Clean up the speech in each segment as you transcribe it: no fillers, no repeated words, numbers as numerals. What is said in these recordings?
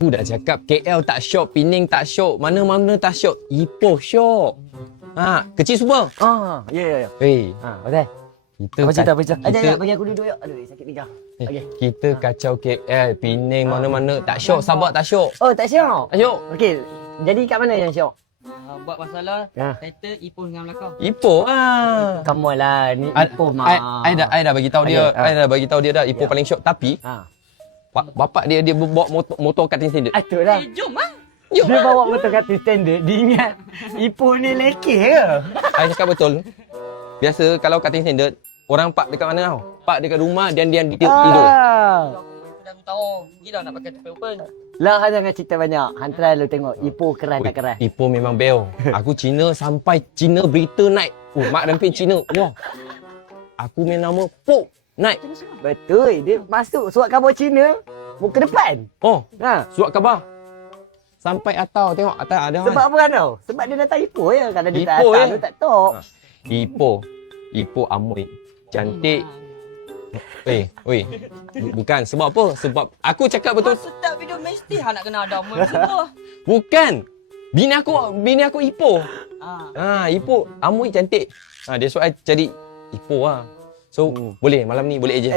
Aku dah cakap KL tak syok, Pening tak syok, mana-mana tak syok. Ipoh syok. Kecil semua. Ya. Hei, Betul. kita Apa cerita? kita, Ajak bagi aku duduk yuk. Aduh, sakit pinggang. Okey. kita kacau KL, Pening, mana-mana tak syok, Sabak tak syok. Oh, tak syok. Tak syok. Okey. Jadi kat mana yang syok? Buat masalah Ha. title Ipoh dengan belakang. Ipoh ah. Come on lah, ni Ipoh mah. I dah bagi tahu dia. Okay, I dah bagi tahu dia dah Ipoh paling syok, tapi bapak dia bawa motor cutting standard. Itulah. Jom ah. Jom. Dia bawa motor kat standard, dia ingat Ipoh ni lekeh ke? I cakap betul. Biasa kalau cutting standard, orang park dekat mana tau? Park dekat rumah dan dia tidur. Dah aku tahu. Gila nak pakai tepel open. Lah, jangan cerita banyak. Hantar lu tengok Ipoh keras tak keras. Ipoh memang beo. Aku Cina sampai Cina berita naik. Mak damping Cina. Wah. Aku main nama Pok naik. Betul, dia masuk surat khabar Cina muka depan. Oh, Ha. surat khabar. Sampai atau tengok atas ada. Sebab apa kan tau? Sebab dia datang Ipoh ya. Kalau dia tak Ipoh, datang, ya. dia tak tahu. Ipoh amoy. Cantik. Oi. Bukan sebab apa? Sebab aku cakap betul. Setiap video mesti nak kena ada semua. Bukan. Bini aku Ipoh. Ah. Ipoh amoy cantik. That's why I cari Ipoh lah. So, boleh malam ni boleh je.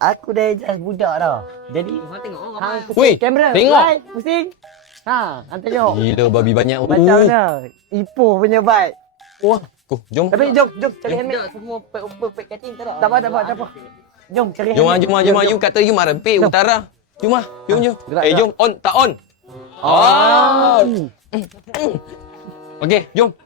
Aku dah adjust budak dah. Jadi, Kau tengok orang hang ramai. pusing Weh, kamera. tengok. Live, pusing. Hantar tengok. Gila babi banyak. Macam mana? Ipoh punya vibe. Wah, jom. Tapi jom cari helmet. Tak semua pack open pack cutting tak ada. Tak apa. Jom cari Jom helmet. ah. You kata you marah pek utara. Jom ah. Jom. gerak. Jom on. Tak on. Oh. Okey, jom.